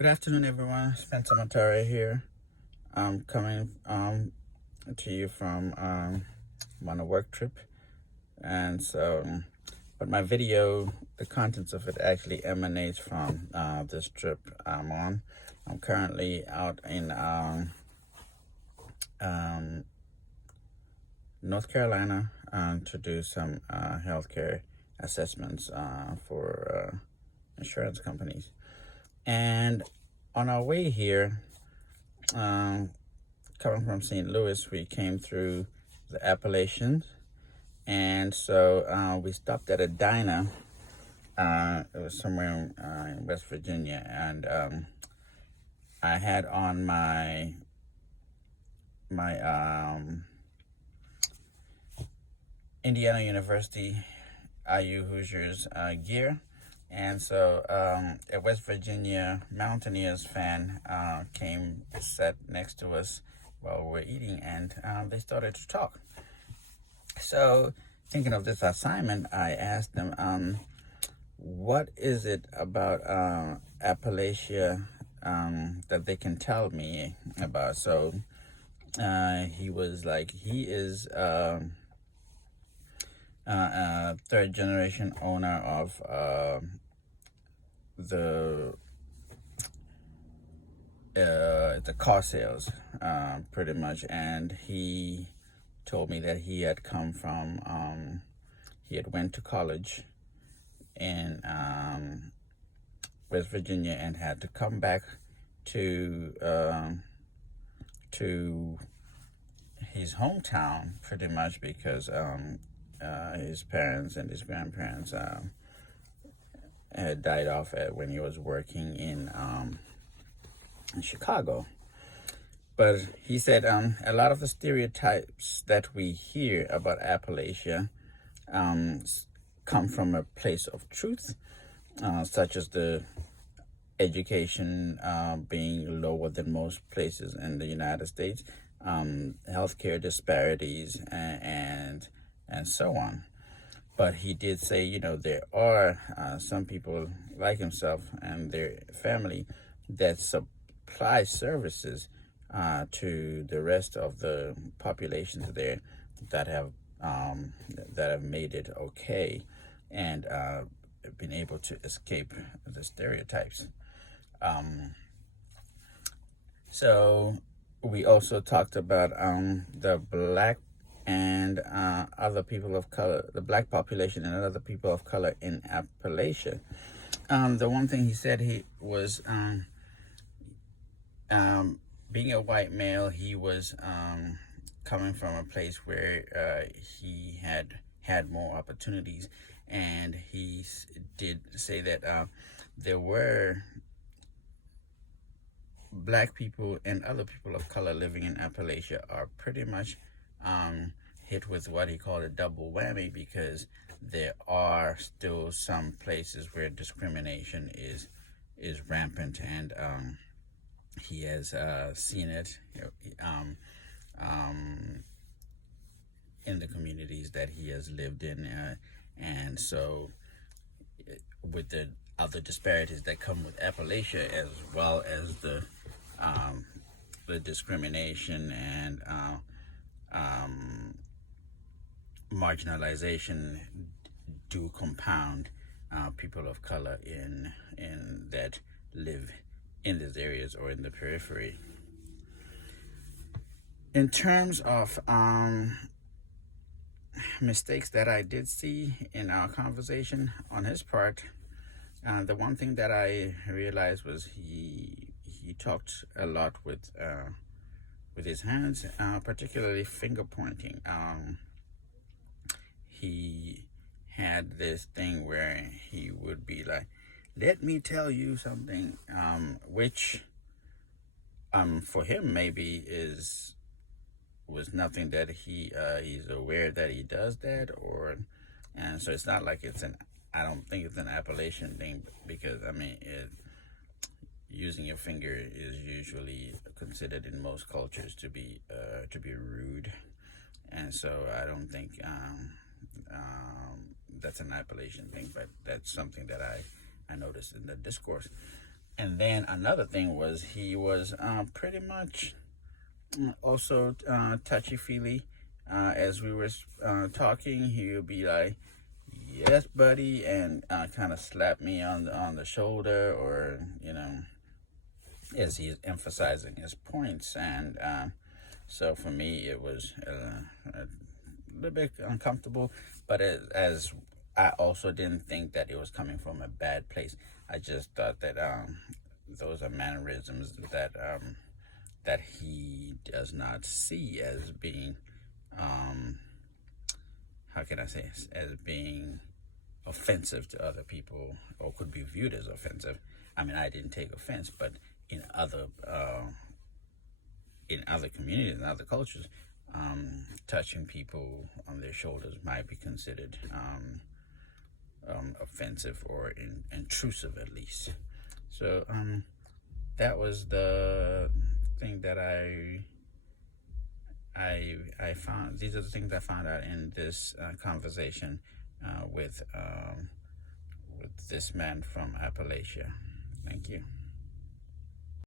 Good afternoon, everyone. Spencer Matara here. I'm coming to you from I'm on a work trip, and so, but my video, the contents of it actually emanates from this trip I'm on. I'm currently out in um, North Carolina to do some healthcare assessments for insurance companies, and on our way here. Um, Coming from St. Louis, we came through the Appalachians, and so we stopped at a diner. It was somewhere in West Virginia, and I had on my Indiana University IU Hoosiers gear, and so a West Virginia Mountaineers fan came, sat next to us while we were eating, and they started to talk. So, thinking of this assignment, I asked them, what is it about Appalachia that they can tell me about? So, he was like, he is a third generation owner of the car sales, pretty much, and he told me that he had come from he had went to college in West Virginia and had to come back to to his hometown, pretty much, because his parents and his grandparents had died off when he was working in Chicago. But he said a lot of the stereotypes that we hear about Appalachia come from a place of truth, such as the education being lower than most places in the United States, healthcare disparities, and so on. But he did say, there are some people like himself and their family that supply services to the rest of the populations there that have made it okay and been able to escape the stereotypes. So we also talked about the black and other people of color, the black population and other people of color in Appalachia. The one thing he said he was being a white male, he was coming from a place where he had more opportunities, and he did say that there were black people and other people of color living in Appalachia are pretty much hit with what he called a double whammy, because there are still some places where discrimination is rampant, and he has seen it in the communities that he has lived in, and so with the other disparities that come with Appalachia, as well as the discrimination and marginalization, do compound people of color in that live in these areas or in the periphery. In terms of mistakes that I did see in our conversation on his part, the one thing that I realized was he talked a lot with his hands, particularly finger pointing. He had this thing where he would be like, "Let me tell you something," which for him maybe was nothing that he's aware that he does that, and so it's not like I don't think it's an Appalachian thing, because using your finger is usually considered in most cultures to be rude, and so I don't think that's an Appalachian thing, but that's something that I noticed in the discourse. And then another thing was he was pretty much also touchy-feely. As we were talking, he would be like, "Yes, buddy," and kind of slap me on the shoulder, or as he's emphasizing his points. And so for me, it was a little bit uncomfortable. But as I also didn't think that it was coming from a bad place. I just thought that those are mannerisms that he does not see as being, how can I say, as being offensive to other people, or could be viewed as offensive. I mean, I didn't take offense, but in other communities and other cultures, touching people on their shoulders might be considered offensive or intrusive, at least. So that was the thing that I found. These are the things I found out in this conversation with this man from Appalachia. Thank you.